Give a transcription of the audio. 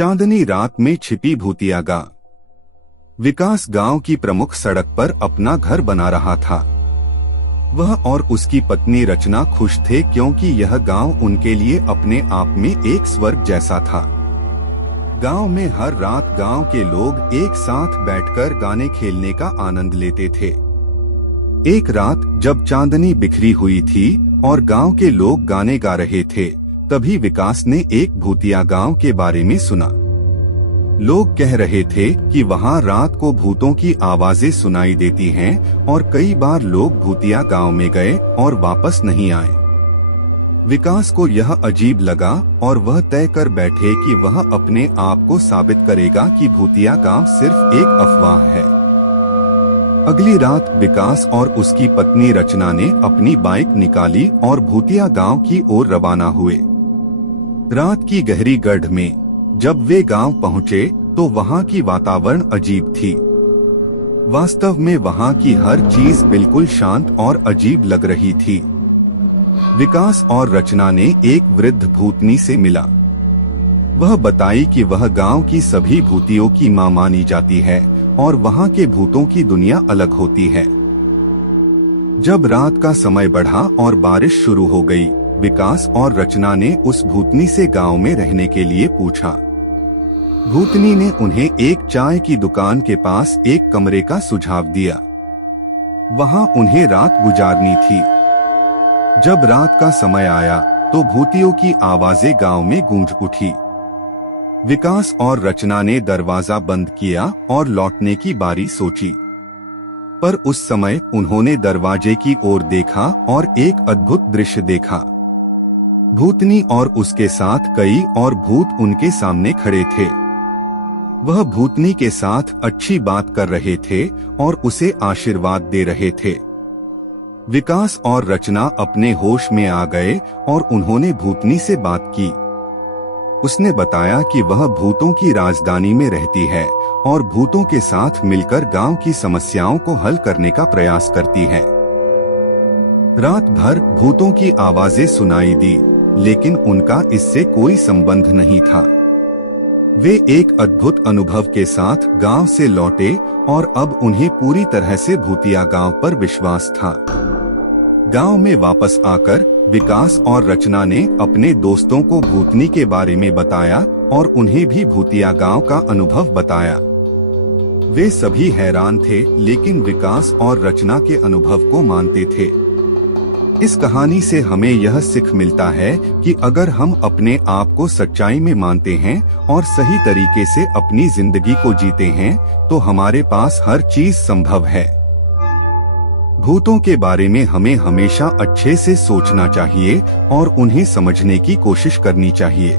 चांदनी रात में छिपी भूतिया गांव। विकास गांव की प्रमुख सड़क पर अपना घर बना रहा था। वह और उसकी पत्नी रचना खुश थे क्योंकि यह गांव उनके लिए अपने आप में एक स्वर्ग जैसा था। गांव में हर रात गांव के लोग एक साथ बैठकर गाने खेलने का आनंद लेते थे। एक रात जब चांदनी बिखरी हुई थी और गांव के लोग गाने गा रहे थे, तभी विकास ने एक भूतिया गांव के बारे में सुना। लोग कह रहे थे कि वहां रात को भूतों की आवाजें सुनाई देती हैं और कई बार लोग भूतिया गांव में गए और वापस नहीं आए। विकास को यह अजीब लगा और वह तय कर बैठे कि वह अपने आप को साबित करेगा कि भूतिया गांव सिर्फ एक अफवाह है। अगली रात विकास और उसकी पत्नी रचना ने अपनी बाइक निकाली और भूतिया गांव की ओर रवाना हुए। रात की गहरी गड्ढ में जब वे गांव पहुंचे तो वहां की वातावरण अजीब थी। वास्तव में वहां की हर चीज बिल्कुल शांत और अजीब लग रही थी। विकास और रचना ने एक वृद्ध भूतनी से मिला। वह बताई कि वह गांव की सभी भूतियों की मां मानी जाती है और वहां के भूतों की दुनिया अलग होती है। जब रात का समय बढ़ा और बारिश शुरू हो गई, विकास और रचना ने उस भूतनी से गांव में रहने के लिए पूछा। भूतनी ने उन्हें एक चाय की दुकान के पास एक कमरे का सुझाव दिया। वहां उन्हें रात गुजारनी थी। जब रात का समय आया तो भूतियों की आवाजें गांव में गूंज उठी। विकास और रचना ने दरवाजा बंद किया और लौटने की बारी सोची, पर उस समय उन्होंने दरवाजे की ओर देखा और एक अद्भुत दृश्य देखा। भूतनी और उसके साथ कई और भूत उनके सामने खड़े थे। वह भूतनी के साथ अच्छी बात कर रहे थे और उसे आशीर्वाद दे रहे थे। विकास और रचना अपने होश में आ गए और उन्होंने भूतनी से बात की। उसने बताया कि वह भूतों की राजधानी में रहती है और भूतों के साथ मिलकर गांव की समस्याओं को हल करने का प्रयास करती है। रात भर भूतों की आवाजें सुनाई दी, लेकिन उनका इससे कोई संबंध नहीं था। वे एक अद्भुत अनुभव के साथ गांव से लौटे और अब उन्हें पूरी तरह से भूतिया गांव पर विश्वास था। गांव में वापस आकर विकास और रचना ने अपने दोस्तों को भूतनी के बारे में बताया और उन्हें भी भूतिया गांव का अनुभव बताया। वे सभी हैरान थे, लेकिन विकास और रचना के अनुभव को मानते थे। इस कहानी से हमें यह सीख मिलता है कि अगर हम अपने आप को सच्चाई में मानते हैं और सही तरीके से अपनी जिंदगी को जीते हैं, तो हमारे पास हर चीज संभव है। भूतों के बारे में हमें हमेशा अच्छे से सोचना चाहिए और उन्हें समझने की कोशिश करनी चाहिए।